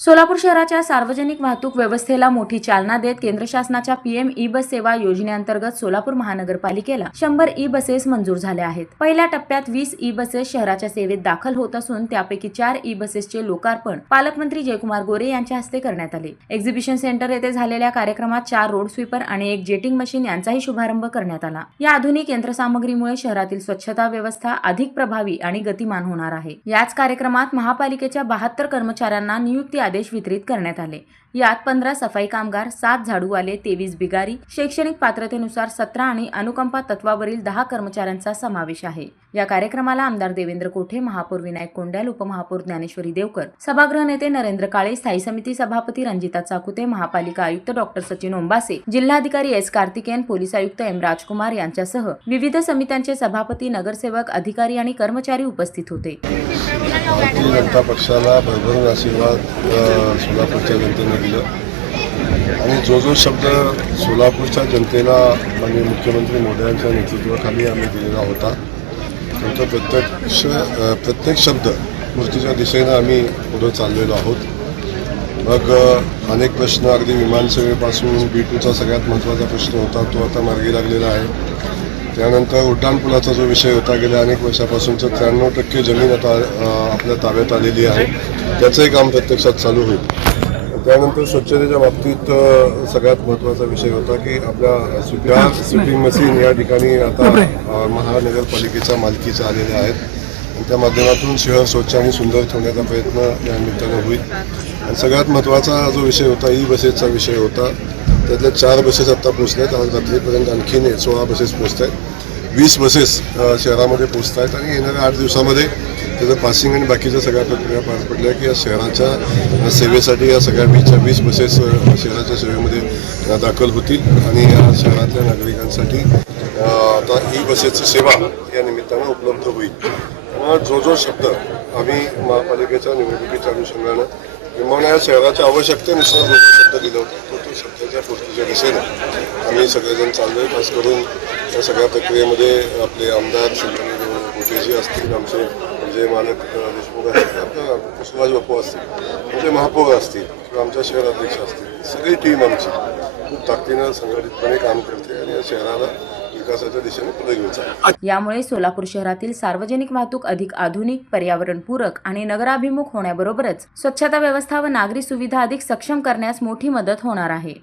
सोलापूर शहराच्या सार्वजनिक वाहतूक व्यवस्थेला मोठी चालना देत केंद्र शासनाच्या पीएम ई बस सेवा योजनेअंतर्गत सोलापूर महानगरपालिकेला 100 ई बसेस मंजूर झाल्या आहेत। पहिल्या टप्प्यात 20 ई बसेस शहराच्या सेवेत दाखल होत असून त्यापैकी 4 ई बसेसचे लोकार्पण पालकमंत्री जयकुमार गोरे यांच्या हस्ते करण्यात आले। एक्झिबिशन सेंटर येथे झालेल्या कार्यक्रमात 4 रोड स्वीपर आणि 1 जेटिंग मशीन यांचाही शुभारंभ करण्यात आला। या आधुनिक यंत्रसामग्रीमुळे शहरातील स्वच्छता व्यवस्था अधिक प्रभावी आणि गतिमान होणार आहे। याच कार्यक्रमात महापालिकेच्या 72 कर्मचाऱ्यांना नियुक्ती आदेश वितरित करण्यात आले। यात 15 सफाई कामगार, 7 झाडूवाले, 23 बिगारी, शैक्षणिक पात्रतेनुसार 17 आणि अनुकंपा तत्वावरील 10 कर्मचाऱ्यांचा समावेश आहे। या कार्यक्रमाला आमदार देवेंद्र कोठे, महापौर विनायक कोंड्याल, उपमहापौर ज्ञानेश्वरी देवकर, सभागृह नेते नरेंद्र काळे, स्थायी समिती सभापती रंजिता चाकुते, महापालिका आयुक्त डॉक्टर सचिन ओंबासे, जिल्हाधिकारी एस कार्तिकेयन, पोलीस आयुक्त एम राजकुमार यांच्यासह विविध समित्यांचे सभापती, नगरसेवक, अधिकारी आणि कर्मचारी उपस्थित होते। भारतीय जनता पक्षाला भरभरून आशीर्वाद सोलापूरच्या जनतेने दिलं आणि जो शब्द सोलापूरच्या जनतेला माननीय मुख्यमंत्री मोदयांच्या नेतृत्वाखाली आम्ही दिलेला होता त्यांचा प्रत्येक शब्द मूर्तीच्या दिशेनं आम्ही पुढे चाललेलो आहोत। मग अनेक प्रश्न अगदी विमानसेवेपासून B2चा सगळ्यात महत्त्वाचा प्रश्न होता तो आता मार्गी लागलेला आहे। त्यानंतर उड्डाणपुलाचा जो विषय होता गेल्या अनेक वर्षापासूनचं 93% जमीन आता आपल्या ताब्यात आलेली आहे, त्याचंही काम प्रत्यक्षात चालू होईल। त्यानंतर स्वच्छतेच्या बाबतीत सगळ्यात महत्त्वाचा विषय होता की आपल्या स्वीपिंग मशीन या ठिकाणी आता महानगरपालिकेच्या मालकीच्या आलेल्या आहेत आणि त्या माध्यमातून शहर स्वच्छ आणि सुंदर ठेवण्याचा प्रयत्न या निमित्तानं होईल। आणि सगळ्यात महत्त्वाचा जो विषय होता ई बसेसचा विषय होता, त्यातल्या 4 बसेस आता पोहोचल्या आहेत। आज रात्रीपर्यंत आणखीन 16 बसेस पोहोचत आहेत, 20 बसेस शहरामध्ये पोहोचत आहेत आणि येणाऱ्या 8 दिवसामध्ये त्याचं पासिंग आणि बाकीच्या सगळ्या प्रक्रिया पार पडल्या की या शहराच्या सेवेसाठी या सगळ्या 20 बसेस शहराच्या सेवेमध्ये दाखल होतील आणि या शहरातल्या नागरिकांसाठी आता ई बसेसची सेवा या निमित्तानं उपलब्ध होईल। जो शब्द आम्ही महापालिकेच्या निवडणुकीच्या अनुषंगानं किंवा या शहराच्या आवश्यकतेनुसार जो शब्द दिला होता तो शब्दाच्या पूर्तीच्या दिशेनं आम्ही सगळेजण चाललोय। खास करून या सगळ्या प्रक्रियेमध्ये आपले आमदार कोटेजी असतील, आमचे म्हणजे मालक देशमुख असतील, सुभाष बापू असतील, म्हणजे महापौर असतील किंवा आमच्या शहर अध्यक्ष असतील, सगळी टीम आमची खूप ताकदीनं संघटितपणे काम करते आणि या शहराला विकासाच्या दिशेने पुढे घेऊन जाईल। यामुळे सोलापूर शहरातील सार्वजनिक वाहतूक अधिक आधुनिक, पर्यावरणपूरक आणि नगराभिमुख होण्याबरोबरच स्वच्छता व्यवस्था व नागरी सुविधा अधिक सक्षम करण्यास मोठी मदत होणार आहे।